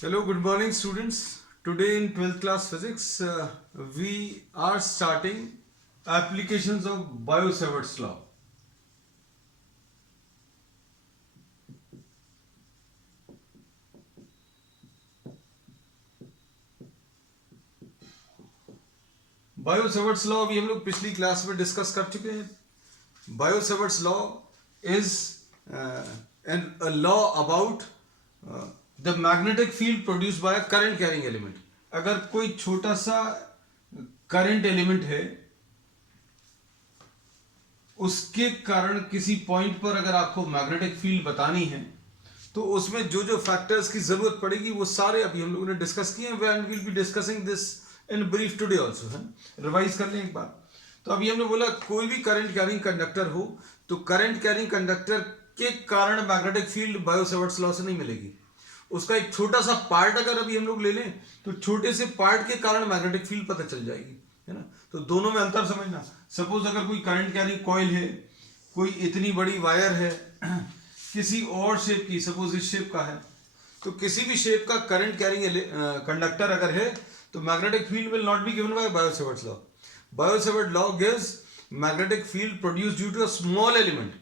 Hello, good morning, students. Today in 12th class physics, we are starting applications of Biot-Savart's law. Biot-Savart's law अभी हम लोग पिछली class में discuss कर चुके हैं. Biot-Savart's law is a law about the magnetic field produced by a current carrying element. अगर कोई छोटा सा करंट एलिमेंट है, उसके कारण किसी पॉइंट पर अगर आपको मैग्नेटिक फील्ड बतानी है तो उसमें जो जो फैक्टर्स की जरूरत पड़ेगी वो सारे अभी हम लोगों ने डिस्कस किए हैं. And will be discussing this in brief today also. है, रिवाइज कर लें एक बार. तो अभी हमने बोला कोई भी करंट कैरिंग कंडक्टर हो तो करंट कैरिंग कंडक्टर के कारण मैग्नेटिक फील्ड बायो-सावर्ट्स लॉ से नहीं मिलेगी. उसका एक छोटा सा पार्ट अगर अभी हम लोग ले लें तो छोटे से पार्ट के कारण मैग्नेटिक फील्ड पता चल जाएगी. है ना. तो दोनों में अंतर समझना. सपोज अगर कोई करंट कैरिंग कॉइल है, कोई इतनी बड़ी वायर है किसी और शेप की, सपोज इस शेप का है, तो किसी भी शेप का करंट कैरिंग कंडक्टर अगर है तो magnetic field will not be given by Biot Savart's law. Biot Savart law gives magnetic field produce due to a small element,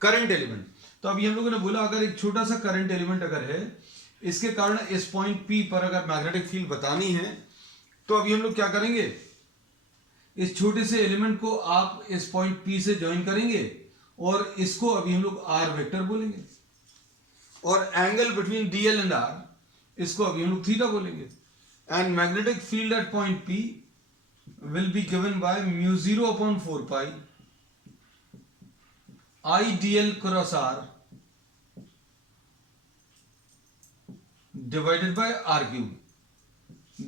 current element. तो अभी हम लोगों ने बोला अगर एक छोटा सा करंट एलिमेंट अगर है, इसके कारण इस पॉइंट P पर अगर मैग्नेटिक फील्ड बतानी है तो अभी हम लोग क्या करेंगे, इस छोटे से एलिमेंट को आप इस पॉइंट P से ज्वाइन करेंगे और इसको अभी हम लोग R वेक्टर बोलेंगे, और angle between DL and R इसको अभी हम लोग थीटा बोलेंगे. And magnetic field at point P will be given by mu 0/4 pi I dl cross R divided by R cube.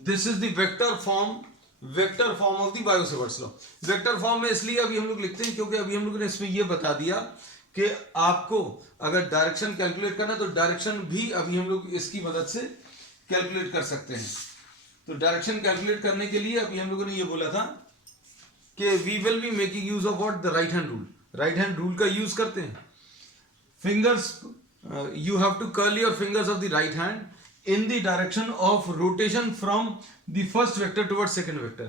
This is the vector form of the bio-Savart's law. Vector form में इसलिए अभी हम लोग लिखते हैं क्योंकि अभी हम लोगों ने इसमें यह बता दिया कि आपको अगर डायरेक्शन कैलकुलेट करना तो डायरेक्शन भी अभी हम लोग इसकी मदद से कैलकुलेट कर सकते हैं. तो डायरेक्शन कैलकुलेट करने के लिए अभी हम लोगों ने ये बोला था कि we will be making use of what, the right hand rule. Right hand rule का यूज करते हैं. Fingers, you have to curl your fingers of the right hand in the direction of rotation from the first vector towards second vector.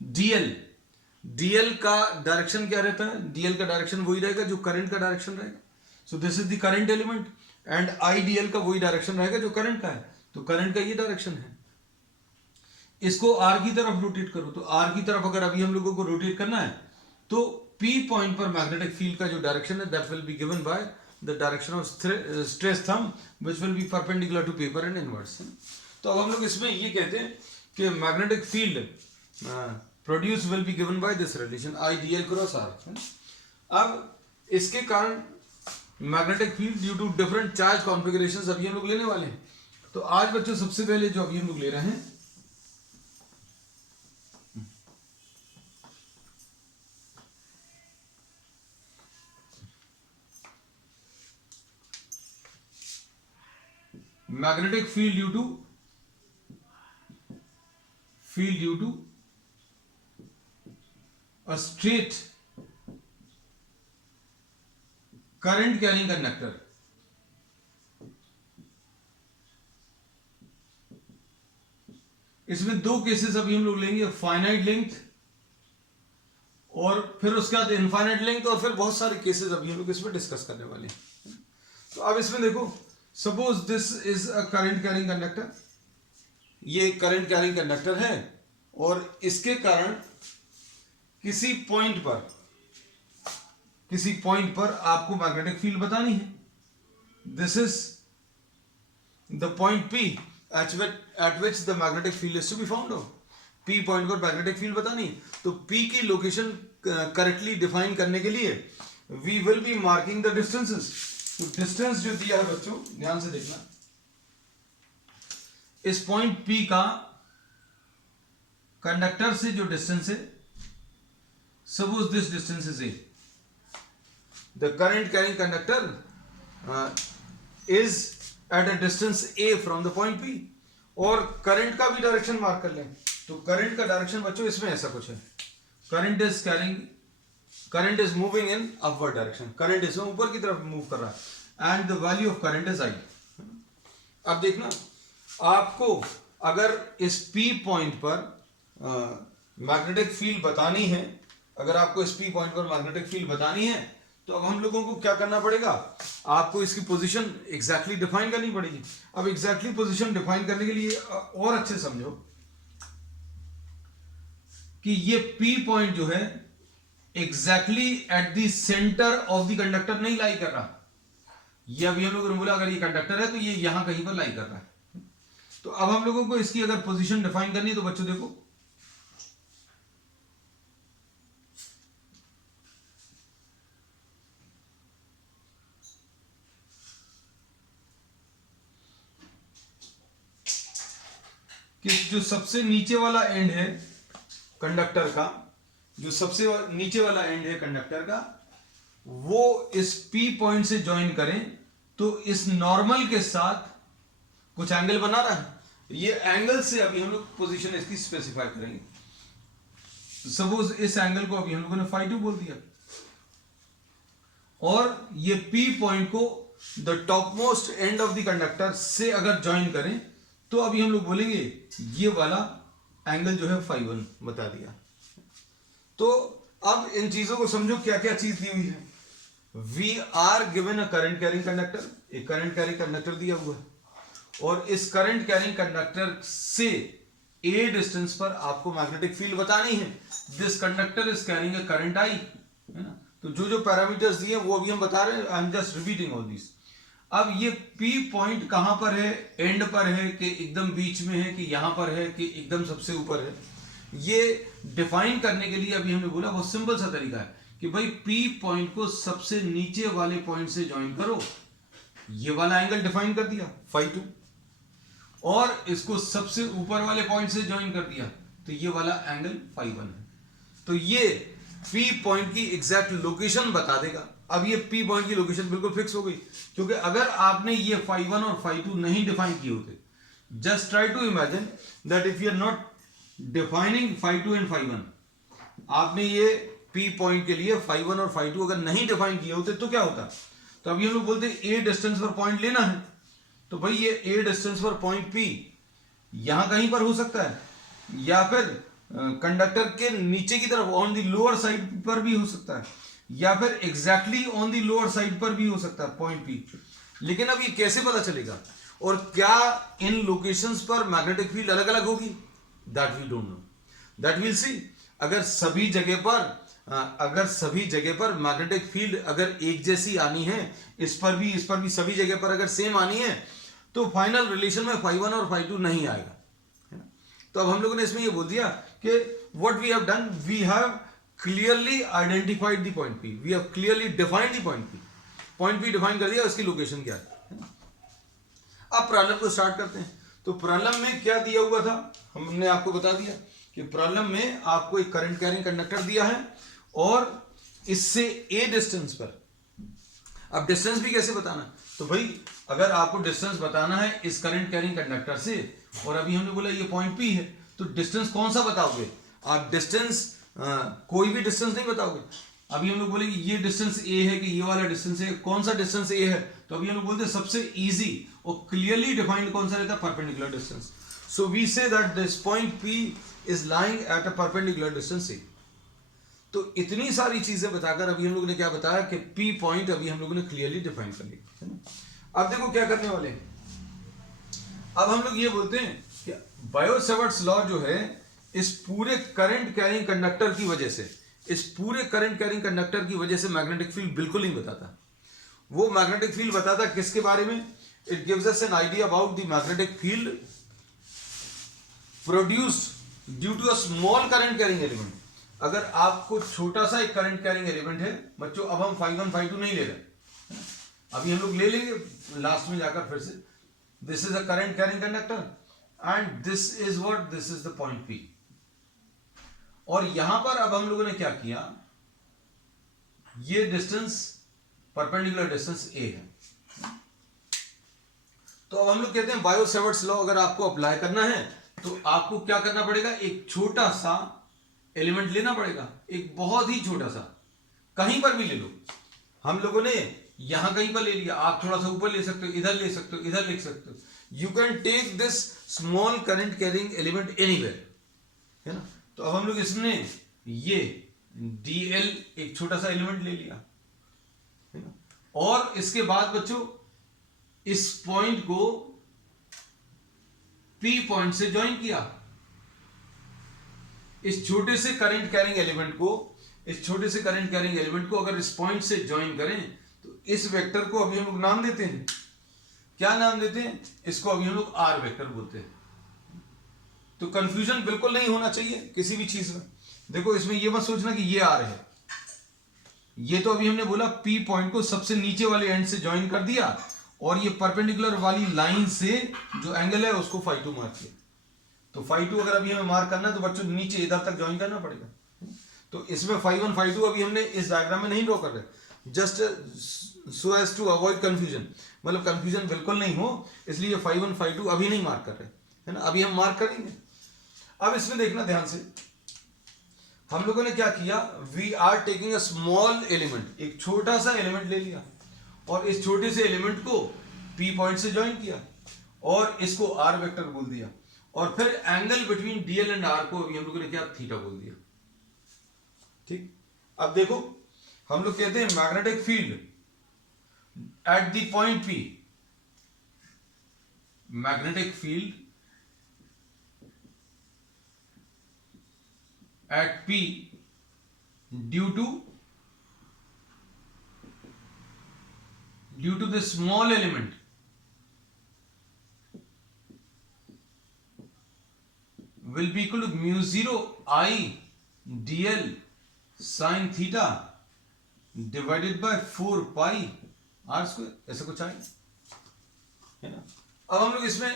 dl का direction क्या रहता है? dl का direction वही रहेगा जो करंट का डायरेक्शन रहेगा. So this is the current element and idl का वही डायरेक्शन रहेगा जो करंट का है. तो करंट का ये डायरेक्शन है. इसको r की तरफ रोटेट करो. तो r की तरफ अगर अभी हम लोगों को रोटेट करना है तो p पॉइंट पर मैग्नेटिक फील्ड का जो डायरेक्शन है that will B given bye the direction of stress thumb which will be perpendicular to paper and inwards. तो अब हम लोग इसमें ये कहते हैं कि magnetic field produce will be given by this relation I dl cross R. अब इसके कारण magnetic field due to different charge configurations अभी हम लोग लेने वाले हैं. तो आज बच्चों सबसे पहले जो अभी हम लोग ले रहे हैं magnetic field due to a straight current carrying conductor. इसमें दो केसेस अभी हम लोग लेंगे, फाइनाइट लेंथ और फिर उसके बाद इनफाइनाइट लेंथ, और फिर बहुत सारे केसेस अभी हम लोग इसमें डिस्कस करने वाले हैं. तो अब इसमें देखो, suppose this is a current carrying conductor. ये करंट कैरिंग कंडक्टर है और इसके कारण किसी पॉइंट पर आपको मैग्नेटिक फील्ड बतानी है. This is the point P at which the magnetic field is to be found out. P point पर मैग्नेटिक फील्ड बतानी है. तो P की लोकेशन करेक्टली डिफाइन करने के लिए we will be marking the distances. तो डिस्टेंस जो दिया है बच्चों, ध्यान से देखना, इस पॉइंट P का कंडक्टर से जो डिस्टेंस है, suppose this distance is A. The current carrying conductor is at a distance A from the point P. और करंट का भी डायरेक्शन मार्क कर लें. तो करंट का डायरेक्शन बच्चों इसमें ऐसा कुछ है. Current is moving in upward direction. Current इसमें ऊपर की तरफ मूव कर रहा है and the value of current is I. अब देखना, आपको अगर इस P पॉइंट पर मैग्नेटिक फील्ड बतानी है, अगर आपको इस P पॉइंट पर मैग्नेटिक फील्ड बतानी है, तो अब हम लोगों को क्या करना पड़ेगा, आपको इसकी पोजीशन एग्जैक्टली डिफाइन करनी पड़ेगी। अब एग्जैक्टली पोजीशन डिफाइन करने के लिए और अच्छे समझो कि ये P पॉइंट जो है exactly at the centre of the conductor नहीं लाई कर रहा। ये अभी हम लोगों ने बोला अगर ये कंडक्टर है तो ये यहां कहीं पर लाई कर रहा है। तो अब हम लोगों को इसकी अगर पोजीशन डिफाइन करनी है तो बच्चों देखो, कि जो सबसे नीचे वाला एंड है कंडक्टर का, जो सबसे नीचे वाला एंड है कंडक्टर का, वो इस P पॉइंट से ज्वाइन करें तो इस नॉर्मल के साथ कुछ एंगल बना रहा है। ये एंगल से अभी हम लोग पोजीशन इसकी स्पेसिफाई करेंगे। सपोज इस एंगल को अभी हम लोगों ने φ2 बोल दिया, और ये P पॉइंट को the top most end of the conductor से अगर ज्वाइन करें तो अभी हम लोग बोलेंगे ये वाला एंगल जो है φ1 बता दिया। तो अब इन चीजों को समझो, क्या क्या चीज दी हुई है। We are given a current carrying conductor, एक करंट कैरिंग कंडक्टर दिया हुआ है, और इस करंट कैरिंग कंडक्टर से ए डिस्टेंस पर आपको मैग्नेटिक फील्ड बतानी है। This conductor is carrying a current I, है ना। तो जो जो पैरामीटर्स दिए वो अभी हम बता रहे हैं, I am just repeating all this. अब ये P पॉइंट कहां पर है, एंड पर है कि एकदम बीच में है, कि यहां पर है कि एकदम सबसे ऊपर है, ये डिफाइन करने के लिए अभी हमने बोला बहुत सिंपल सा तरीका है कि भाई P पॉइंट को सबसे नीचे वाले पॉइंट से ज्वाइन करो, ये वाला एंगल डिफाइन कर दिया φ2, और इसको सबसे ऊपर वाले पॉइंट से ज्वाइन कर दिया तो ये वाला एंगल φ1 है। तो ये P पॉइंट की एग्जैक्ट लोकेशन बता देगा। अब ये P पॉइंट की लोकेशन बिल्कुल फिक्स हो गई, क्योंकि अगर आपने ये φ1 और φ2 नहीं डिफाइन किए होते, just try to imagine that if you are not defining φ2 and φ1, आपने ये P पॉइंट के लिए φ1 और φ2 अगर नहीं डिफाइन किए होते तो क्या होता। तो अभी हम लोग बोलते हैं ए डिस्टेंस पर पॉइंट लेना है, तो भाई ये ए डिस्टेंस पर पॉइंट P यहां कहीं पर हो सकता है, या फिर कंडक्टर के नीचे की तरफ ऑन द लोअर साइड पर भी हो सकता है, या फिर exactly on the lower side पर भी हो सकता है पॉइंट P। लेकिन अब ये कैसे पता चलेगा, और क्या इन लोकेशंस पर मैग्नेटिक फील्ड अलग अलग होगी, that we don't know, that will see. अगर सभी जगह पर मैग्नेटिक फील्ड अगर एक जैसी आनी है, इस पर भी सभी जगह पर अगर सेम आनी है, तो फाइनल रिलेशन में φ1 और φ2 नहीं आएगा, है ना। तो अब हम लोगों ने इसमें ये बोल दिया कि what we have done, we have clearly identified the point P, we have clearly defined the point P, point P define कर दिया, उसकी लोकेशन क्या है ना। अब प्रॉब्लम को स्टार्ट करते हैं। तो प्रॉब्लम में क्या दिया हुआ था, हमने आपको बता दिया कि प्रॉब्लम में आपको एक करंट कैरिंग कंडक्टर दिया है और इससे ए डिस्टेंस पर। अब डिस्टेंस भी कैसे बताना, तो भाई अगर आपको डिस्टेंस बताना है इस करंट कैरिंग कंडक्टर से, और अभी हमने बोला ये पॉइंट P है, तो डिस्टेंस कौन सा बताओगे आप, डिस्टेंस कोई भी डिस्टेंस नहीं बताओगे। अभी हम लोग बोले कि ये डिस्टेंस A है कि ये वाला डिस्टेंस है, कौन सा डिस्टेंस A है, तो अभी हम लोग बोलते हैं सबसे इजी और क्लियरली डिफाइंड कौन सा रहता है, perpendicular distance. So we say that this point P is lying at a perpendicular distance A। तो इतनी सारी चीजें बताकर अभी हम लोगों ने क्या बताया कि P पॉइंट अभी हम लोगों ने क्लियरली डिफाइन कर लिया, है ना। अब देखो क्या करने वाले हैं। अब हम लोग ये बोलते हैं कि बायो-सैवर्ट्स लॉ जो है, इस पूरे करंट कैरिंग कंडक्टर की वजह से, इस पूरे करंट कैरिंग कंडक्टर की वजह से मैग्नेटिक फील्ड बिल्कुल नहीं बताता। वो मैग्नेटिक फील्ड बताता किसके बारे में, it gives us an idea about the magnetic field produced due to a small current carrying element. अगर आपको छोटा सा एक करंट कैरिंग एलिमेंट है बच्चों, अब हम φ1 φ2 नहीं ले रहे, अभी हम लोग ले लेंगे लास्ट में जाकर फिर से। This is a current carrying conductor and this is what, this is the point P। और यहां पर अब हम लोगों ने क्या किया, ये डिस्टेंस परपेंडिकुलर डिस्टेंस A है। तो अब हम लोग कहते हैं बायो-सैवर्ट्स लॉ अगर आपको अप्लाई करना है तो आपको क्या करना पड़ेगा, एक छोटा सा एलिमेंट लेना पड़ेगा, एक बहुत ही छोटा सा, कहीं पर भी ले लो। हम लोगों ने यहां कहीं पर ले लिया, आप थोड़ा सा ऊपर ले सकते हो, इधर ले सकते हो, इधर लिख सकते हो। You can take this small current carrying element anywhere, है ना। तो अब हम लोग इसने ये dl एक छोटा सा एलिमेंट ले लिया, है ना, और इसके बाद बच्चों इस पॉइंट को P पॉइंट से ज्वाइन किया। इस छोटे से करंट कैरिंग एलिमेंट को अगर इस पॉइंट से ज्वाइन करें तो इस वेक्टर को अभी हम लोग नाम देते हैं, क्या नाम देते हैं इसको, अभी हम लोग r वेक्टर बोलते हैं। तो कंफ्यूजन बिल्कुल नहीं होना चाहिए किसी भी चीज में। देखो इसमें ये मत सोचना कि ये r है, ये तो अभी हमने बोला P पॉइंट को सबसे नीचे वाले एंड से ज्वाइन कर दिया और ये परपेंडिकुलर वाली लाइन से जो एंगल है उसको phi 2 मार्क किया। तो phi 2 अगर अभी हमें मार्क करना है तो बच्चों नीचे इधर तक ज्वाइन करना पड़ेगा। तो इसमें phi 1 phi 2 अभी हमने इस डायग्राम में नहीं ड्रॉ कर रहे, just so as to avoid confusion, मतलब कंफ्यूजन बिल्कुल नहीं हो इसलिए phi 1 phi 2 अभी नहीं मार्क कर रहे, है ना, अभी हम मार्क करेंगे। अब इसमें देखना ध्यान से, हम लोगों ने क्या किया, we are taking a small element, एक छोटा सा एलिमेंट ले लिया और इस छोटे से एलिमेंट को P पॉइंट से ज्वाइन किया और इसको R वेक्टर बोल दिया और फिर angle between DL and R को अभी हम लोगों ने क्या थीटा बोल दिया। ठीक, अब देखो हम लोग कहते हैं magnetic field at the point P, magnetic field at P due to the small element will be equal to mu 0 I dl sin theta divided by 4 pi r square, ऐसा कुछ आए, है ना। अब हम लोग इसमें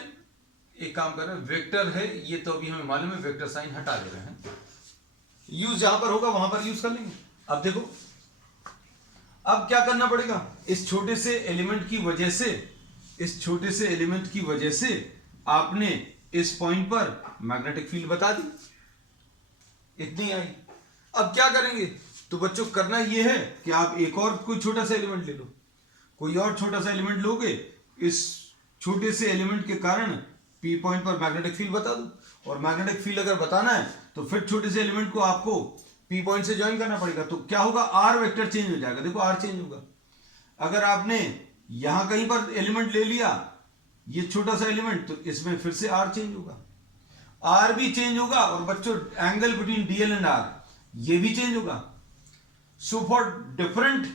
एक काम कर रहे हैं, वेक्टर है ये तो अभी हमें मालूम है, वेक्टर साइन हटा दे रहे हैं, यूज जहां पर होगा वहां पर यूज कर लेंगे। अब देखो अब क्या करना पड़ेगा, इस छोटे से एलिमेंट की वजह से आपने इस पॉइंट पर मैग्नेटिक फील्ड बता दी, इतनी आई। अब क्या करेंगे, तो बच्चों करना यह है कि आप एक और कोई छोटा सा एलिमेंट ले लो, कोई और छोटा सा एलिमेंट लोगे, इस छोटे से एलिमेंट के कारण P पॉइंट पर मैग्नेटिक फील्ड बता दो, और मैग्नेटिक फील्ड अगर बताना है तो फिर छोटे से एलिमेंट को आपको P पॉइंट से ज्वाइन करना पड़ेगा। तो क्या होगा, R वेक्टर चेंज हो जाएगा, देखो R चेंज होगा। अगर आपने यहां कहीं पर एलिमेंट ले लिया ये छोटा सा एलिमेंट, तो इसमें फिर से R चेंज होगा, R भी चेंज होगा, और बच्चों angle between DL and R ये भी चेंज होगा। So for different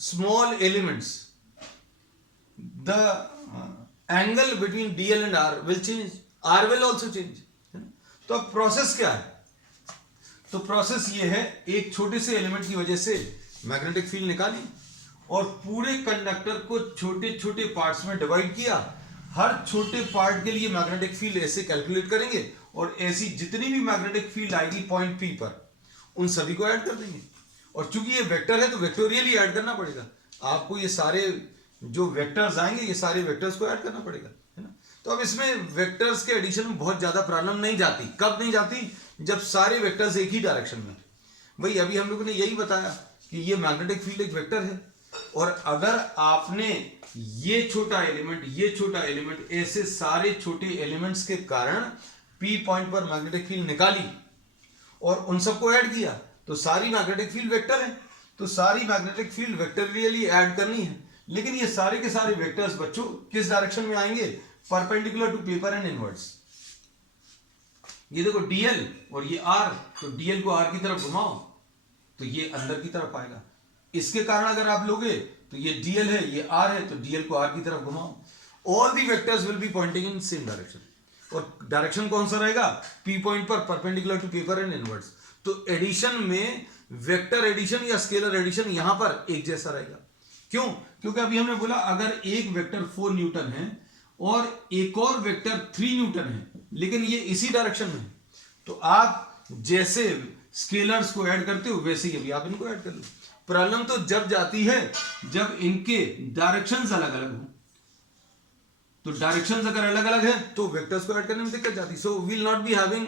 small elements the angle between DL and R will change, R will also change. तो अब प्रोसेस क्या है, तो प्रोसेस ये है, एक छोटे से एलिमेंट की वजह से मैग्नेटिक फील्ड निकाली और पूरे कंडक्टर को छोटे छोटे पार्ट्स में डिवाइड किया, हर छोटे पार्ट के लिए मैग्नेटिक फील्ड ऐसे कैलकुलेट करेंगे और ऐसी जितनी भी मैग्नेटिक फील्ड आएगी पॉइंट P पर उन सभी को ऐड कर देंगे। और चूंकि ये वेक्टर है तो वेक्टोरियली ऐड करना पड़ेगा आपको, ये सारे जो वेक्टर्स आएंगे ये सारे वेक्टर्स को ऐड करना पड़ेगा, है ना। तो अब इसमें वेक्टर्स के एडिशन में बहुत ज्यादा प्रॉब्लम नहीं जाती, कब नहीं जाती, जब सारे वेक्टर्स एक ही डायरेक्शन में। भाई अभी हम लोगों ने यही बताया कि ये मैग्नेटिक फील्ड एक वेक्टर है, और अगर आपने ये छोटा एलिमेंट ऐसे सारे छोटे एलिमेंट्स के कारण P पॉइंट पर मैग्नेटिक फील्ड निकाली और उन सबको ऐड किया तो सारी मैग्नेटिक फील्ड वेक्टर है। तो सारी मैग्नेटिक फील्ड वेक्टोरियली ऐड करनी है, लेकिन ये सारे के सारे वेक्टर्स बच्चों किस डायरेक्शन में आएंगे, perpendicular to paper and inwards. ये देखो DL और ये R, तो DL को R की तरफ घुमाओ तो ये अंदर की तरफ आएगा, इसके कारण अगर आप लोगे तो ये DL है ये R है, तो DL को R की तरफ घुमाओ, all the vectors will be pointing in same direction. और डायरेक्शन कौन सा रहेगा, P पॉइंट पर perpendicular to paper and inwards. तो एडिशन में वेक्टर एडिशन या स्केलर एडिशन यहां पर एक जैसा रहेगा। क्यों, क्योंकि अभी हमने बोला अगर एक वेक्टर 4 न्यूटन है और एक और वेक्टर 3 न्यूटन है, लेकिन ये इसी डायरेक्शन में, तो आप जैसे स्केलर्स को ऐड करते हो वैसे ही अभी आप इनको ऐड कर लो। प्रॉब्लम तो जब जाती है जब इनके डायरेक्शंस अलग अलग हो, तो डायरेक्शंस अगर अलग अलग है तो वेक्टर्स को ऐड करने में दिक्कत जाती है। So we will not be having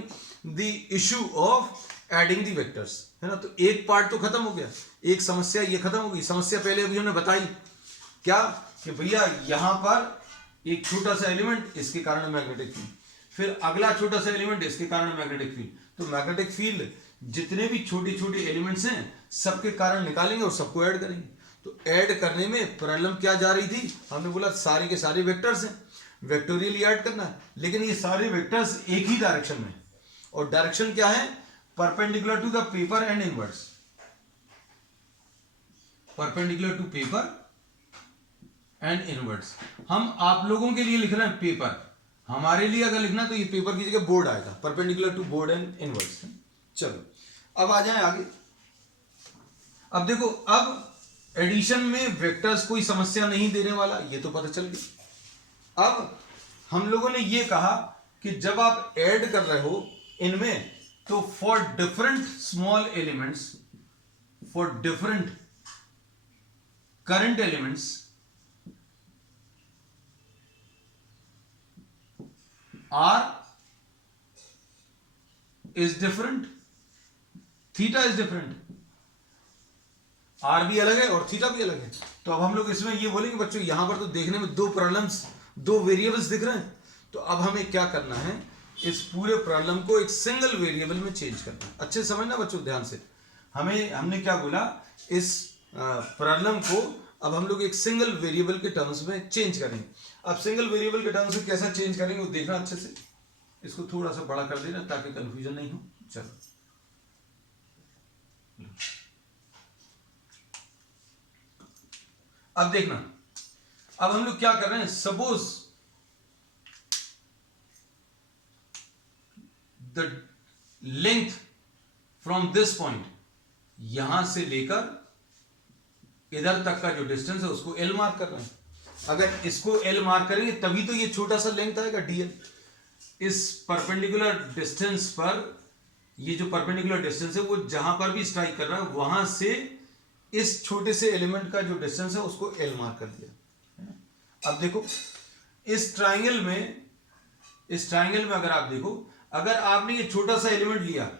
the issue of adding the vectors, है ना। तो एक पार्ट तो खत्म हो गया, एक समस्या ये खत्म हो गई। समस्या पहले अभी हमने बताई क्या, कि भैया यहां पर एक छोटा सा एलिमेंट, इसके कारण मैग्नेटिक फील्ड, फिर अगला छोटा सा एलिमेंट, इसके कारण मैग्नेटिक फील्ड। तो मैग्नेटिक फील्ड जितने भी छोटे छोटे एलिमेंट्स हैं सबके कारण निकालेंगे और सबको ऐड करेंगे। तो ऐड करने में प्रॉब्लम क्या जा रही थी, हमने बोला सारे के सारे वेक्टर्स हैं, वेक्टोरियली ऐड करना है, लेकिन ये सारे वेक्टर्स एक ही डायरेक्शन में, और डायरेक्शन क्या है, perpendicular to the paper and inwards, perpendicular to paper and inwards. हम आप लोगों के लिए लिख रहे हैं पेपर, हमारे लिए अगर लिखना तो ये पेपर की जगह बोर्ड आएगा, perpendicular to board and inwards. चलो अब आ जाएं आगे। अब देखो, अब एडिशन में वेक्टर्स कोई समस्या नहीं देने वाला, ये तो पता चल गई। अब हम लोगों ने ये कहा कि जब आप ऐड कर रहे हो इनमें, तो for different small elements, for different current elements, R is different, theta is different, R भी अलग है और थीटा भी अलग है। तो अब हम लोग इसमें ये बोलेंगे बच्चों, यहां पर तो देखने में दो प्रॉब्लम्स, दो वेरिएबल्स दिख रहे हैं, तो अब हमें क्या करना है, इस पूरे प्रॉब्लम को एक सिंगल वेरिएबल में चेंज करना है। अच्छे से समझना बच्चों ध्यान से, हमने क्या बोला, इस प्रॉब्लम को अब हम लोग एक सिंगल वेरिएबल के टर्म्स में चेंज करेंगे। अब सिंगल वेरिएबल के टर्म्स में कैसा चेंज करेंगे वो देखना अच्छे से, इसको थोड़ा सा बड़ा कर देना ताकि कंफ्यूजन नहीं हो। चलो अब देखना, अब हम लोग क्या कर रहे हैं, suppose the length from this point, यहां से लेकर इधर तक का जो डिस्टेंस है उसको एल मार्क कर रहे हैं। अगर इसको एल मार्क करेंगे तभी तो ये छोटा सा लेंथ आएगा डीएल। इस परपेंडिकुलर डिस्टेंस पर, ये जो परपेंडिकुलर डिस्टेंस है वो जहां पर भी स्ट्राइक कर रहा है वहां से इस छोटे से एलिमेंट का जो डिस्टेंस है उसको एल मार्क कर दिया। अब देखो इस ट्राइंगल में अगर आप देखो, अगर आपने ये छोटा सा एलिमेंट लिया,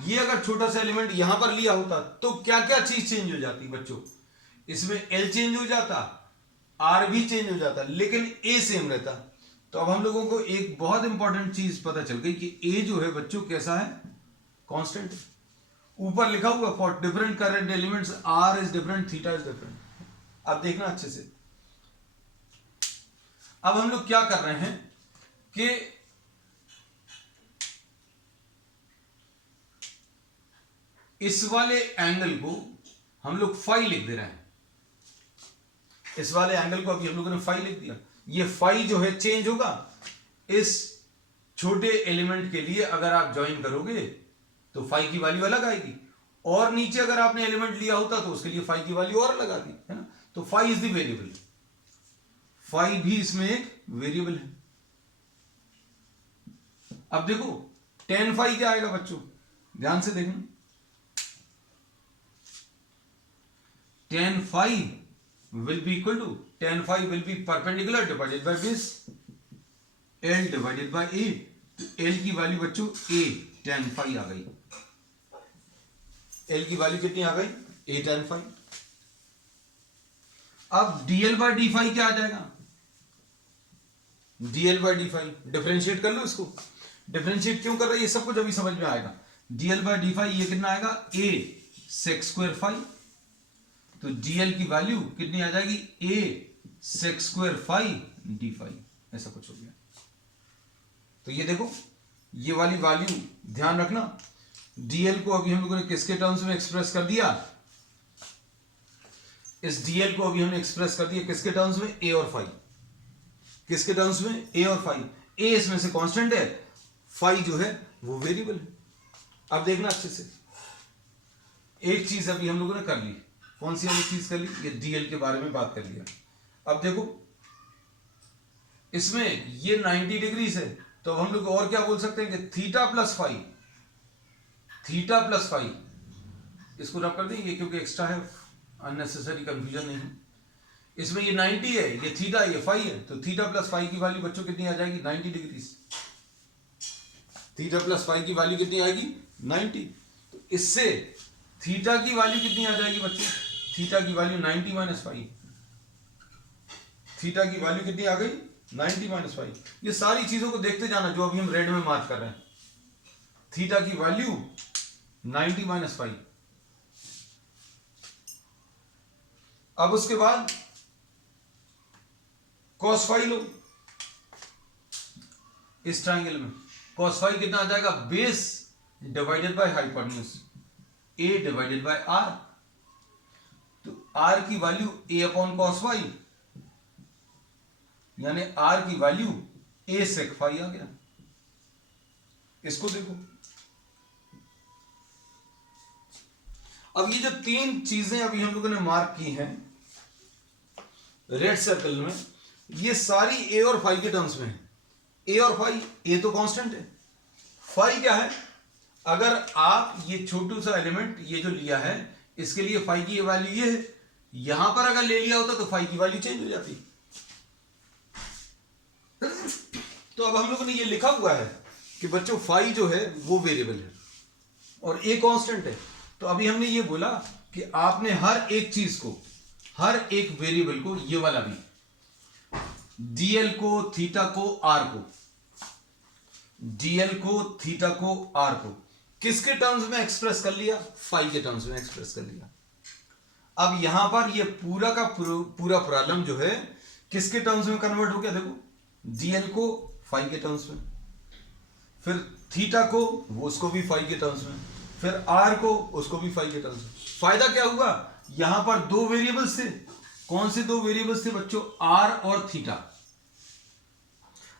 ये अगर छोटा सा एलिमेंट यहां पर लिया होता तो क्या क्या चीज चेंज हो जाती बच्चों, इसमें एल चेंज हो जाता, आर भी चेंज हो जाता, लेकिन ए सेम रहता। तो अब हम लोगों को एक बहुत इंपॉर्टेंट चीज पता चल गई कि ए जो है बच्चों कैसा है, कांस्टेंट है। ऊपर लिखा हुआ for different current elements r is different, theta is different. अब देखना अच्छे से, अब हम लोग क्या कर रहे हैं कि इस वाले एंगल को हम लोग फाई लिख दे रहे हैं, इस वाले एंगल को अभी हम लोगों ने फाई लिख दिया। ये फाई जो है चेंज होगा, इस छोटे एलिमेंट के लिए अगर आप ज्वाइन करोगे तो फाई की वैल्यू अलग आएगी, और नीचे अगर आपने एलिमेंट लिया होता तो उसके लिए फाई की वैल्यू और अलग आती है ना। तो phi is the variable, phi भी इसमें एक वेरिएबल है। अब देखो tan फाई क्या आएगा बच्चों, ध्यान से देखना, tan phi will be equal to, tan phi will be perpendicular divided by base, L divided by A। तो L की वैल्यू बच्चों A tan phi आ गई, L की वैल्यू कितनी आ गई, A tan phi। अब dl by d phi क्या आ जाएगा, dl by d phi, differentiate कर लो इसको, डिफरेंशिएट क्यों कर रहे हैं ये सब कुछ अभी समझ में आएगा। dl by d phi ये कितना आएगा, A sec square phi, तो dl की वैल्यू कितनी आ जाएगी, a sec square phi d phi, ऐसा कुछ हो गया। तो ये देखो ये वाली वैल्यू ध्यान रखना, dl को अभी हम लोगों ने किसके टर्म्स में एक्सप्रेस कर दिया, इस dl को अभी हमने एक्सप्रेस कर दिया किसके टर्म्स में, a और phi, किसके टर्म्स में, a और phi। a इसमें से कांस्टेंट है, phi जो है वो वेरिएबल है। अब देखना अच्छे से, एक चीज अभी हम लोगों ने कर ली, कौन सी वाली चीज कर ली, ये dl के बारे में बात कर लिया। अब देखो इसमें ये 90 डिग्री है, तो हम लोग और क्या बोल सकते हैं कि theta plus phi, theta plus phi, इसको रब कर देंगे क्योंकि एक्स्ट्रा है, अननेसेसरी कंफ्यूजन नहीं। इसमें ये 90 है, ये थीटा, ये फाई है, तो थीटा प्लस फाई की वैल्यू बच्चों कितनी आ जाएगी, 90 डिग्री। थीटा प्लस फाई की वैल्यू कितनी आएगी, 90। तो इससे थीटा की वैल्यू कितनी आ जाएगी बच्चों, थीटा की वैल्यू 90 माइनस फाई, थीटा की वैल्यू कितनी आ गई, 90 माइनस फाइव। ये सारी चीजों को देखते जाना जो अभी हम रेड में मार्क कर रहे हैं। थीटा की वैल्यू 90 माइनस फाइव। अब उसके बाद कॉस फाइव लो इस ट्राइंगल में। कॉस फाइव कितना आ जाएगा, base divided by hypotenuse, a divided by r. तो आर की value a upon cos phi, यानी आर की वैल्यू ए सेक फाइव आ गया। इसको देखो, अब ये जो तीन चीजें अभी हम लोगों ने मार्क की हैं रेड सर्कल में, ये सारी ए और फाइव के टर्म्स में है। ए और फाइव, ए तो कांस्टेंट है, फाइव क्या है, अगर आप ये छोटू सा एलिमेंट ये जो लिया है इसके लिए फाइव की वैल्यू ये है, यहां पर अगर ले लिया होता तो फाइव की वैल्यू चेंज हो जाती। तो अब हम लोगों ने ये लिखा हुआ है कि बच्चों फाइव जो है वो वेरिएबल है और ए कांस्टेंट है। तो अभी हमने ये बोला कि आपने हर एक चीज को, हर एक वेरिएबल को, ये वाला भी डीएल को, थीटा को, आर को, डीएल को, थीटा को, आर को किसके टर्म्स में एक्सप्रेस कर लिया, फाइव के टर्म्स में एक्सप्रेस कर लिया। अब यहां पर ये पूरा का पूरा प्रॉब्लम जो है किसके टर्म्स में कन्वर्ट हो गया, देखो डीएल को फाइव के टर्म्स में, फिर थीटा को वो उसको भी फाइव के टर्म्स में, फिर आर को उसको भी फाइव के टर्म्स में। फायदा क्या हुआ, यहां पर दो वेरिएबल्स थे। कौन से दो वेरिएबल्स थे बच्चों, आर और थीटा।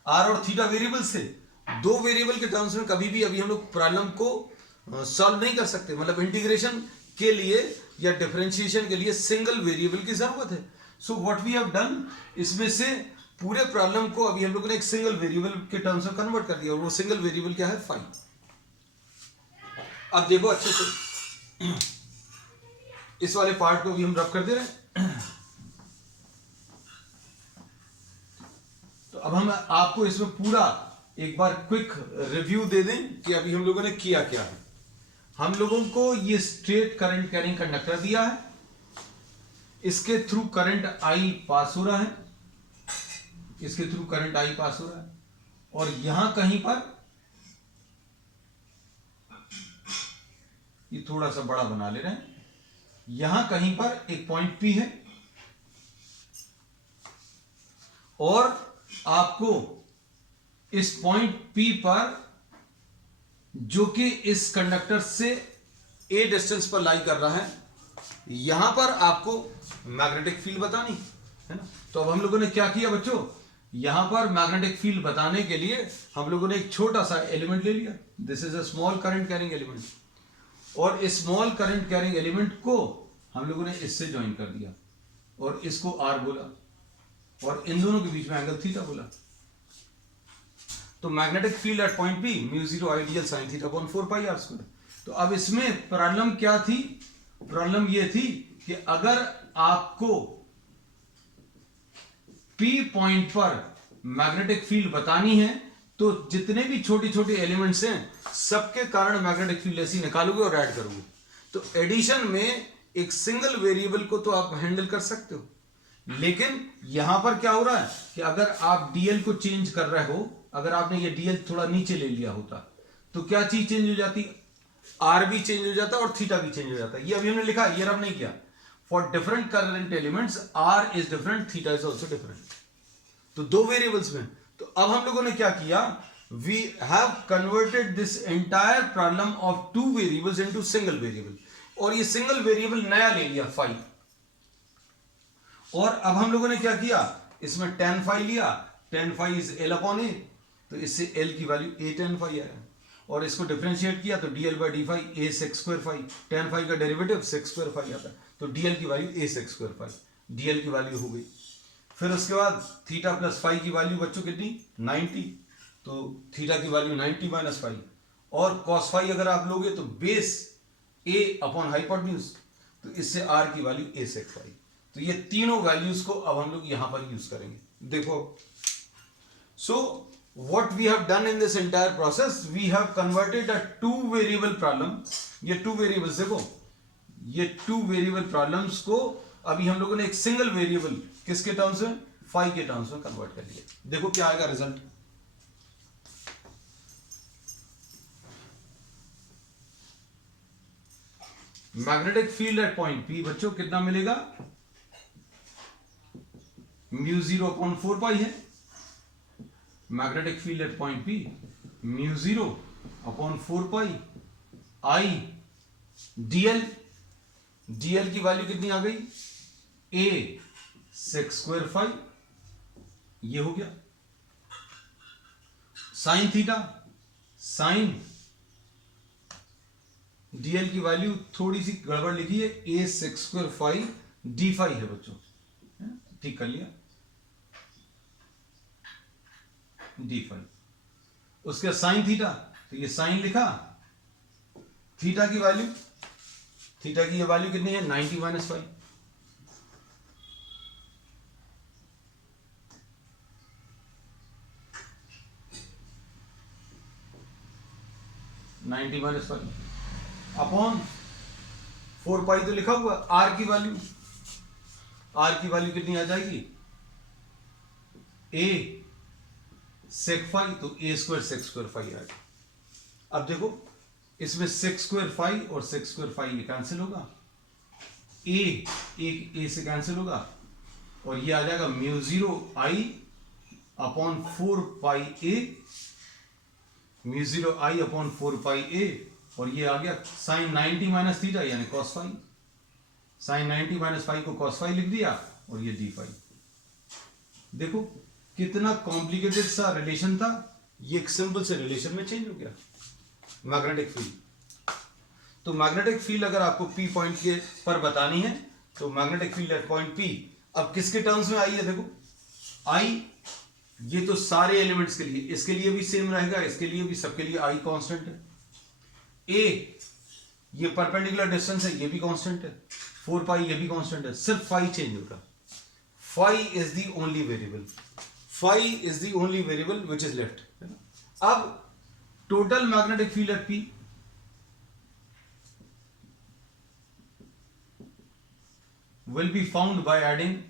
आर और थीटा वेरिएबल्स थे। दो वेरिएबल के टर्म्स में कभी भी अभी हम लोग प्रॉब्लम को सॉल्व नहीं कर सकते, मतलब इंटीग्रेशन के लिए या डिफरेंशिएशन के लिए सिंगल वेरिएबल की जरूरत है। So what we have done, इसमें से पूरे प्रॉब्लम को अभी हम लोगों ने एक सिंगल वेरिएबल के टर्म्स में कन्वर्ट कर दिया और वो सिंगल वेरिएबल क्या है, फाइव। अब देखो अच्छे से, इस वाले पार्ट को भी हम रब कर दे रहे हैं। तो अब हम आपको इसमें पूरा एक बार क्विक रिव्यू दे दें कि अभी हम लोगों ने किया क्या है। हम लोगों को ये स्ट्रेट करंट कैरिंग कंडक्टर दिया है, इसके थ्रू करंट आई पास हो रहा है, इसके थ्रू करंट आई पास हो रहा है और यहां कहीं पर, ये थोड़ा सा बड़ा बना ले रहे हैं, यहां कहीं पर एक पॉइंट पी है और आपको इस पॉइंट पी पर, जो कि इस कंडक्टर से ए डिस्टेंस पर लाई कर रहा है, यहां पर आपको मैग्नेटिक फील्ड बतानी है ना। तो अब हम लोगों ने क्या किया बच्चों, यहां पर मैग्नेटिक फील्ड बताने के लिए हम लोगों ने एक छोटा सा एलिमेंट ले लिया। This is a small current carrying element और इस स्मॉल करंट कैरिंग एलिमेंट को हम लोगों ने इससे ज्वाइन कर दिया और इसको आर बोला और इन दोनों के बीच में एंगल थीटा बोला। तो magnetic field at point p mu zero I dl sine theta upon 4 pi r square. तो अब इसमें प्रॉब्लम क्या थी, प्रॉब्लम ये थी कि अगर आपको पी पॉइंट पर मैग्नेटिक फील्ड बतानी है तो जितने भी छोटे छोटे एलिमेंट्स हैं सबके कारण मैग्नेटिक फील्ड ऐसी निकालोगे और ऐड करोगे। तो एडिशन में एक सिंगल वेरिएबल को तो आप हैंडल कर सकते हो, लेकिन यहां पर क्या हो रहा है कि अगर आप डीएल को चेंज कर रहे हो, अगर आपने ये डीएल थोड़ा नीचे ले लिया होता तो क्या चीज चेंज हो जाती, आर भी चेंज हो जाता और थीटा भी चेंज हो जाता। ये अभी हमने लिखा, ये रब नहीं किया। For different current elements r is different, theta is also different. तो दो वेरिएबल्स में। तो अब हम लोगों ने क्या किया, we have converted this entire problem of two variables into single variable और ये सिंगल वेरिएबल नया ले लिया फाइव। और अब हम लोगों ने क्या किया, इसमें tan फाइव लिया, tan five is L upon A, तो इससे एल की वैल्यू ए tan फाइव आया और इसको डिफरेंशिएट किया तो dl by d phi a sec square phi, tan phi का डेरिवेटिव सेक स्क्वायर फाइव आता है तो dl की value a sec square phi, dl की वैल्यू हो गई। फिर उसके बाद थीटा प्लस फाइव की वैल्यू बच्चों कितनी 90, तो थीटा की वैल्यू 90 माइनस फाइव और कॉस फाइव अगर आप लोगे तो बेस ए अपॉन हाइपोटेन्यूज, तो इससे आर की वैल्यू ए सेक फाइव। तो ये तीनों वैल्यूज को अब हम लोग यहां पर यूज करेंगे। देखो, so what we have done in this entire process, we have converted a two variable problem. ये टू वेरिएबल्स देखो, ये टू वेरिएबल प्रॉब्लम्स को अभी हम लोगों ने एक सिंगल वेरिएबल किसके टर्म्स में, फाई के टर्म्स में कन्वर्ट कर लिया। देखो क्या आएगा result. Magnetic field at point P बच्चों कितना मिलेगा, म्यू 0/4 है। Magnetic field at point p mu 0/4 I DL. DL की वैल्यू कितनी आ गई, a sec² फाई, ये हो गया। साइन थीटा, साइन डीएल की वैल्यू थोड़ी सी गड़बड़ लिखी है, a sec² phi d phi है बच्चों, ठीक कर लिया, डी फाई। उसके साइन थीटा, तो ये साइन लिखा, थीटा की वैल्यू, थीटा की ये वैल्यू कितनी है 90 - फाई, अपॉन 4 पाई तो लिखा हुआ। आर की वैल्यू, आर की वैल्यू कितनी आ जाएगी, a sec फाई, तो a² sec² फाई आएगा। अब देखो इसमें sec² फाई और sec² फाई ये कैंसिल होगा, एक a से कैंसिल होगा, और ये आ जाएगा mu 0I/4 pi a, mu 0I/4 pi a, और ये आ गया साइन 90 - थीटा यानी cos फाई, साइन 90 - फाई को cos फाई लिख दिया, और ये डी फाई। देखो कितना कॉम्प्लिकेटेड सा रिलेशन था, ये एक सिंपल से रिलेशन में चेंज हो गया। मैग्नेटिक फील्ड, तो मैग्नेटिक फील्ड अगर आपको पी पॉइंट के पर बतानी है तो magnetic field at point P अब किसके टर्म्स में आई है, देखो आई, ये तो सारे एलिमेंट्स के लिए, इसके लिए भी सेम रहेगा, इसके लिए भी, सबके लिए आई कांस्टेंट है। ए ये परपेंडिकुलर डिस्टेंस है, ये भी कांस्टेंट है, 4 पाई ये भी कांस्टेंट है, सिर्फ फाई चेंज होगा। Phi is the only variable, phi is the only variable which is left. अब total magnetic field at P will be found by adding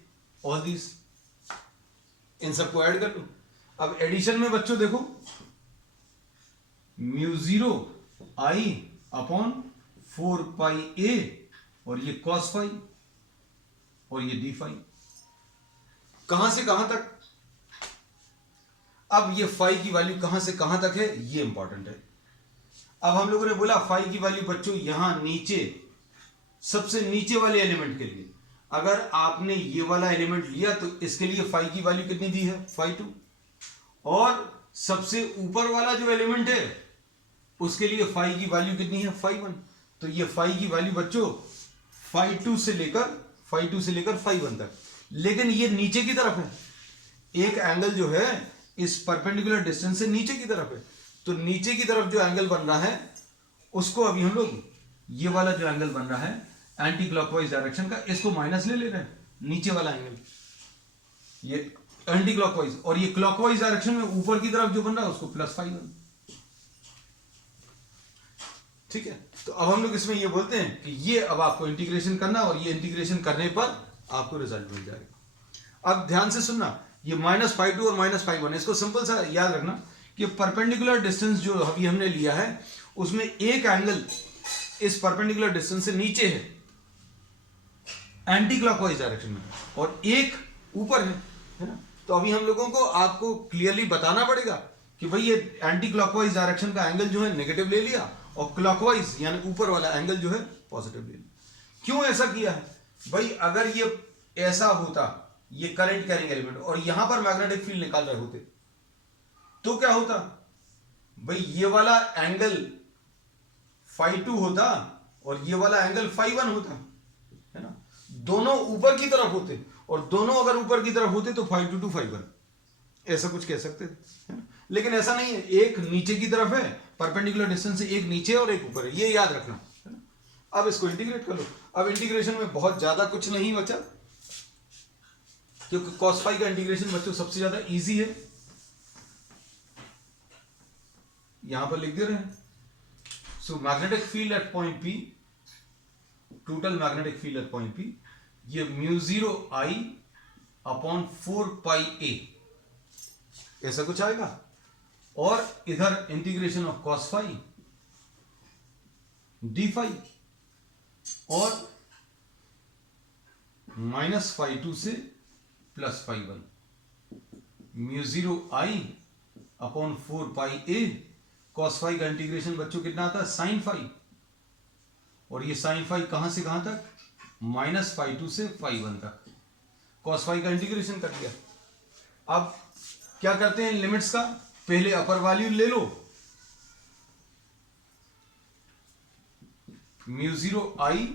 all these, इन सबको ऐड कर लो। अब एडिशन में बच्चों देखो म्यू 0I/4 पाई a, और ये cos फाई, और ये डी फाई, कहां से कहां तक। अब ये फाई की वैल्यू कहां से कहां तक है, ये इंपॉर्टेंट है। अब हम लोगों ने बोला फाई की वैल्यू बच्चों यहां नीचे, सबसे नीचे वाले एलिमेंट के लिए, अगर आपने ये वाला एलिमेंट लिया तो इसके लिए फाई की वैल्यू कितनी दी है, फाई 2, और सबसे ऊपर वाला जो एलिमेंट है उसके लिए फाई की वैल्यू कितनी है, फाई 1। तो ये फाई की वैल्यू बच्चों फाई 2 से लेकर फाई 1 तक, लेकिन ये नीचे की तरफ है, एक एंगल जो है इस परपेंडिकुलर डिस्टेंस से नीचे की तरफ है, तो नीचे की तरफ जो एंगल बन रहा है उसको अभी हम लोग, ये वाला जो एंगल बन रहा है एंटी क्लॉकवाइज डायरेक्शन का, इसको माइनस ले रहे हैं, नीचे वाला एंगल ये एंटी क्लॉकवाइज, और ये क्लॉकवाइज डायरेक्शन में ऊपर की तरफ जो बन रहा है उसको प्लस फाई 1। ठीक है, तो अब हम लोग इसमें ये बोलते हैं कि ये अब आपको इंटीग्रेशन करना, और ये इंटीग्रेशन करने पर आपको रिजल्ट मिल जाएगा। अब ध्यान से सुनना, ये -φ2 और -φ1, इसको सिंपल सा याद रखना कि परपेंडिकुलर डिस्टेंस जो अभी हमने लिया है उसमें एक एंगल इस परपेंडिकुलर डिस्टेंस से नीचे है एंटी क्लॉकवाइज डायरेक्शन में, और एक ऊपर है ना। तो अभी हम लोगों को आपको क्लियरली बताना पड़ेगा कि भाई ये एंटी क्लॉकवाइज डायरेक्शन का एंगल जो है नेगेटिव ले लिया, और क्लॉकवाइज यानी ऊपर वाला एंगल जो है पॉजिटिव ले लिया। क्यों ऐसा किया है भाई, अगर ये ऐसा होता, ये करंट कैरिंग एलिमेंट, और यहां पर मैग्नेटिक फील्ड निकाल रहे होते तो क्या होता भाई, ये वाला एंगल फाई 2 होता और ये वाला एंगल फाई 1 होता, है ना। दोनों ऊपर की तरफ होते, और दोनों अगर ऊपर की तरफ होते तो फाई 2 to फाई 1, ऐसा कुछ कह सकते थे, लेकिन ऐसा नहीं है, एक नीचे की तरफ है, परपेंडिकुलर डिस्टेंस से एक नीचे और एक ऊपर है, ये याद रखना, है ना। अब इसको इंटीग्रेट कर लो। अब इंटीग्रेशन में बहुत ज्यादा कुछ नहीं बचा, क्योंकि cos फाई का इंटीग्रेशन बच्चों सबसे ज्यादा इजी है, यहां पर लिख दे रहे हैं। सो magnetic field at point P, total magnetic field at point P, ये म्यू 0I अपॉन 4πa, ऐसा कुछ आएगा। और इधर integration of cos phi d phi, और माइनस फाई 2 से plus phi 1, mu 0 I upon 4πa। cos phi का integration बच्चों कितना आता है, साइन फाई, और ये साइन फाई कहां से कहां तक, माइनस फाई 2 से फाई 1 तक। cos फाई का इंटीग्रेशन कर दिया। अब क्या करते हैं लिमिट्स का, पहले अपर वैल्यू ले लो, mu 0 I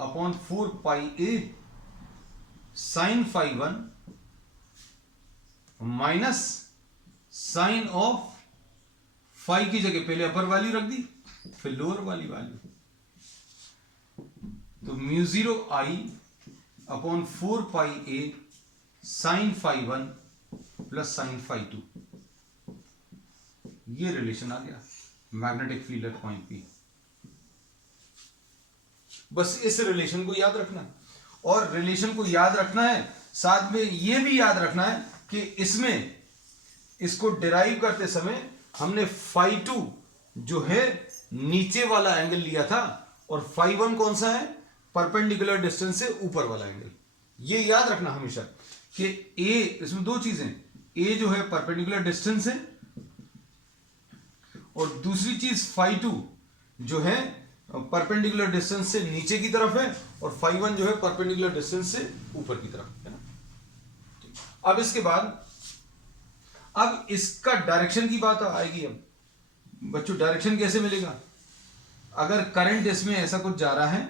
upon 4πa sine phi 1 minus sine of phi की जगह पहले अपर वैल्यू रख दी, फिर लोअर वाली वैल्यू, तो mu 0 I upon 4πa sine phi 1 plus sine phi 2, ये रिलेशन आ गया magnetic field at point P. बस इस रिलेशन को याद रखना है, और रिलेशन को याद रखना है, साथ में ये भी याद रखना है कि इसमें इसको डिराइव करते समय हमने फाई 2 जो है नीचे वाला एंगल लिया था, और फाई 1 कौन सा है, परपेंडिकुलर डिस्टेंस से ऊपर वाला एंगल। ये याद रखना हमेशा कि ए, इसमें दो चीजें, ए जो है परपेंडिकुलर डिस्टेंस है, और दूसरी चीज फाई 2 जो है परपेंडिकुलर डिस्टेंस से नीचे की तरफ है, और फाई 1 जो है परपेंडिकुलर डिस्टेंस से ऊपर की तरफ है ना। अब इसके बाद अब इसका डायरेक्शन की बात आएगी। अब बच्चों डायरेक्शन कैसे मिलेगा, अगर करंट इसमें ऐसा कुछ जा रहा है,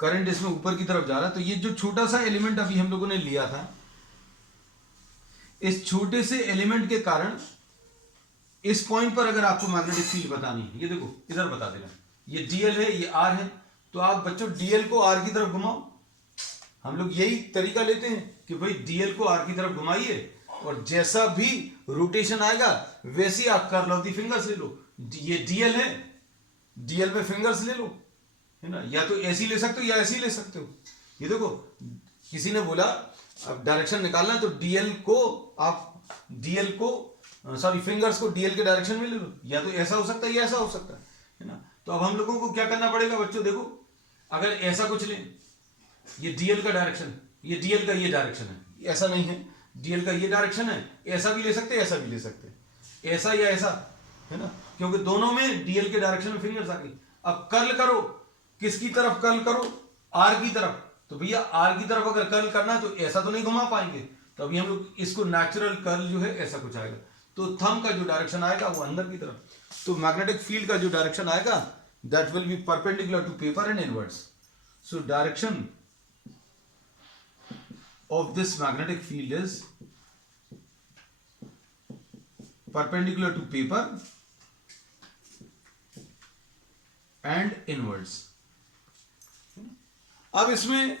करंट इसमें ऊपर की तरफ जा रहा है, तो ये जो छोटा सा एलिमेंट अभी हम लोगों ने लिया था, इस छोटे से एलिमेंट के कारण इस पॉइंट पर अगर आपको मैग्नेटिक फील्ड बतानी है, ये देखो इधर बता देना, ये डीएल है, ये आर है, तो आप बच्चों डीएल को आर की तरफ घुमाओ। हम लोग यही तरीका लेते हैं कि भाई डीएल को आर की तरफ घुमाइए, और जैसा भी रोटेशन आएगा वैसे आप कर्ल ऑफ द फिंगर्स ले लो। ये डीएल है, डीएल पे फिंगर्स ले लो, है ना, या तो ऐसी ले सकते हो या ऐसी ले सकते हो। ये देखो किसी ने बोला अब डायरेक्शन निकालना है, तो डीएल को आप डीएल को सॉरी फिंगर्स को डीएल के डायरेक्शन में ले लो, या तो ऐसा हो सकता है या ऐसा हो सकता है ना। तो अब हम लोगों को क्या करना पड़ेगा बच्चों, देखो अगर ऐसा कुछ लें, ये डीएल का डायरेक्शन, ये डीएल का ये डायरेक्शन है, ऐसा नहीं है, डीएल का ये डायरेक्शन है, ऐसा भी ले सकते हैं, ऐसा भी ले सकते हैं, ऐसा या ऐसा, है ना, क्योंकि दोनों में डीएल के डायरेक्शन में फिंगर्स आ गई। अब कर्ल करो, किसकी तरफ कर्ल करो, आर की तरफ, तो भैया आर की तरफ अगर कर्ल करना है तो ऐसा तो नहीं घुमा पाएंगे, तो अभी हम लोग इसको नेचुरल कर्ल जो है ऐसा कुछ आएगा, तो थंब का जो डायरेक्शन आएगा वो अंदर की तरफ, तो मैग्नेटिक फील्ड का जो डायरेक्शन आएगा that will be perpendicular to paper and inwards. So direction of this magnetic field is perpendicular to paper and inwards। अब इसमें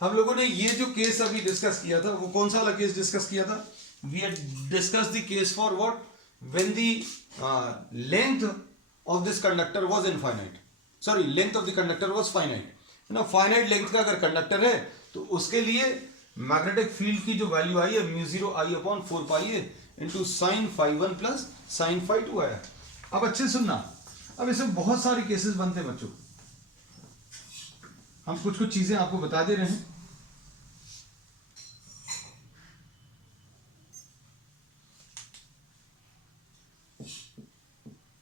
हम लोगों ने ये जो केस अभी डिस्कस किया था, वो कौन सा वाला केस डिस्कस किया था, we had discussed the case for what, when the length of this conductor was infinite, sorry length of the conductor was finite, है ना, फाइनाइट लेंथ का अगर कंडक्टर है तो उसके लिए मैग्नेटिक फील्ड की जो वैल्यू आई है mu 0 I upon 4πa into sine phi 1 plus sine phi 2 आया। अब अच्छे सुनना, अब इसमें बहुत सारे केसेस बनते हैं बच्चों, हम कुछ कुछ चीजें आपको बता दे रहे हैं।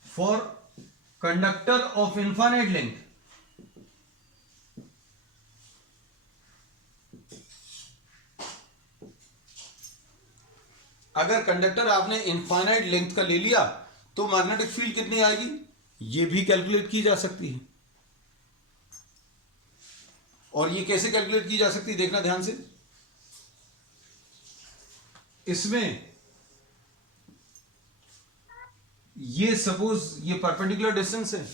For conductor of infinite length, अगर कंडक्टर आपने इनफाइनाइट लेंथ का ले लिया तो मैग्नेटिक फील्ड कितनी आएगी, ये भी कैलकुलेट की जा सकती है। और ये कैसे कैलकुलेट की जा सकती है, देखना ध्यान से, इसमें ये सपोज ये परपेंडिकुलर डिस्टेंस है,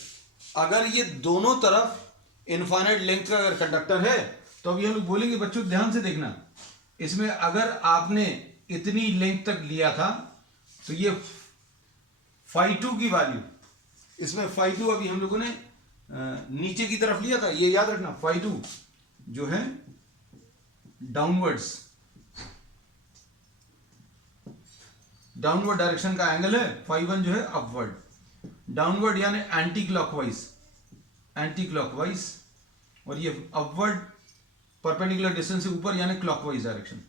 अगर ये दोनों तरफ इनफाइनाइट लेंथ का अगर कंडक्टर है तो अभी हम लोग बोलेंगे बच्चों ध्यान से देखना, इसमें अगर आपने इतनी लेंथ तक लिया था तो ये फाई 2 की वैल्यू इसमें phi2 अभी हम लोगों ने नीचे की तरफ लिया था, ये याद रखना। phi2 जो है डाउनवर्ड डायरेक्शन का एंगल है, phi1 जो है अपवर्ड, डाउनवर्ड यानी एंटी क्लॉकवाइज, और ये अपवर्ड परपेंडिकुलर डिस्टेंस से ऊपर यानी क्लॉकवाइज डायरेक्शन।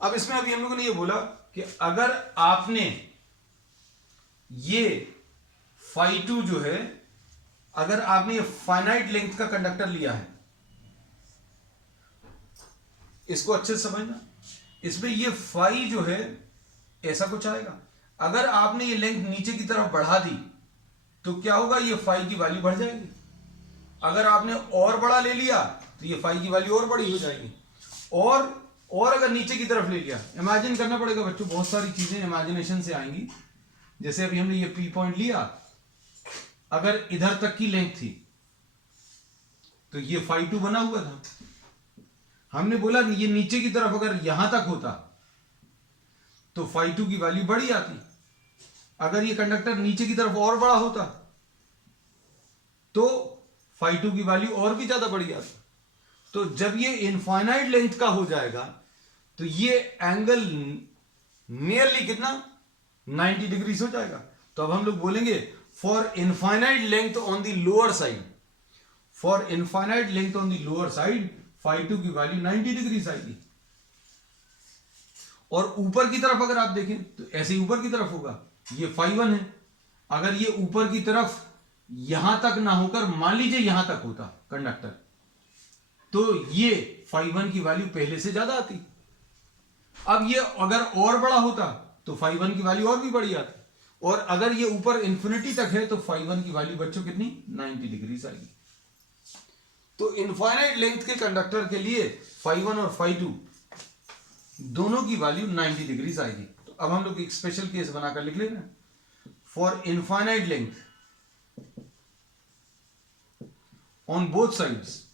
अब इसमें अभी हम लोगों ने ये बोला कि अगर आपने ये phi2 जो है, अगर आपने ये फाइनाइट लेंथ का कंडक्टर लिया है, इसको अच्छे से समझना, इसमें ये फाई जो है ऐसा कुछ आएगा। अगर आपने ये लेंथ नीचे की तरफ बढ़ा दी तो क्या होगा, ये फाई की वैल्यू बढ़ जाएगी। अगर आपने और बड़ा ले लिया तो ये फाई की वैल्यू और बड़ी हो जाएगी। और अगर नीचे की तरफ ले लिया, इमेजिन करना पड़ेगा बच्चों, बहुत सारी चीजें इमेजिनेशन से आएंगी। जैसे अभी हमने ये पी पॉइंट लिया, अगर इधर तक की लेंथ थी तो ये phi2 बना हुआ था। हमने बोला ये नीचे की तरफ अगर यहां तक होता तो phi2 की वैल्यू बड़ी आती। अगर ये कंडक्टर नीचे की तरफ और बड़ा होता तो phi2 की वैल्यू और भी ज्यादा बड़ी आती। तो जब ये इनफाइनाइट लेंथ का हो जाएगा तो ये एंगल नियरली कितना 90 डिग्री हो जाएगा। तो अब हम लोग बोलेंगे for infinite length on the lower side, for infinite length on the lower side phi2 की वैल्यू 90 डिग्री आएगी। और ऊपर की तरफ अगर आप देखें तो ऐसे ही ऊपर की तरफ होगा, ये phi1 है। अगर ये ऊपर की तरफ यहां तक ना होकर मान लीजिए यहां तक होता कंडक्टर, तो ये phi1 की वैल्यू पहले से ज्यादा आती। अब ये अगर और बड़ा होता तो phi1 की वैल्यू और भी बड़ी आती। और अगर ये ऊपर इंफिनिटी तक है तो phi1 की वैल्यू बच्चों कितनी 90 डिग्री आएगी। तो इनफाइनाइट लेंथ के कंडक्टर के लिए phi1 और phi2 दोनों की वैल्यू 90 डिग्री आएगी। तो अब हम लोग एक स्पेशल केस बनाकर लिख लेना, for infinite length on both sides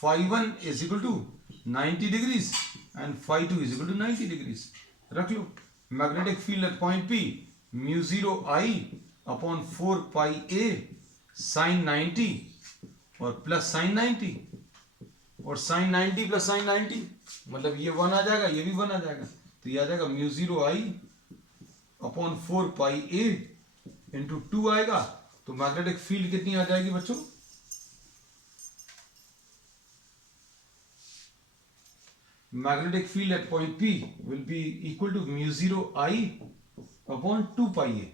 phi1 is equal to 90 degrees and phi2 is equal to 90 degrees. रख लो magnetic field at point P mu 0 I upon 4 pi A sine 90 और प्लस साइन 90, और sign 90 plus sign 90 मतलब ये 1 आ जाएगा, ये भी 1 आ जाएगा। तो ये आ जाएगा mu 0 I upon 4 pi A into 2 आएगा। तो मैग्नेटिक फील्ड कितनी आ जाएगी बच्चों, magnetic field at point P will be equal to mu 0 I upon 2 pi A।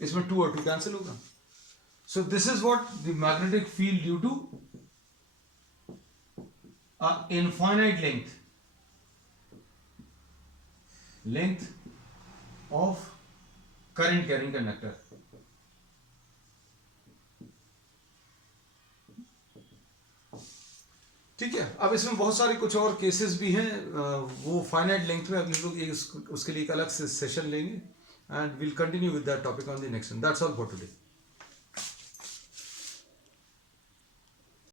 इसमें 2 और 2 कैंसिल होगा। So this is what the magnetic field due to a infinite length of current carrying conductor। ठीक है। अब इसमें बहुत सारे कुछ और केसेस भी हैं, वो फाइनाइट लेंथ में अभी हम लोग उसके लिए एक अलग से सेशन लेंगे, and will continue with that topic on the next one. That's all for today.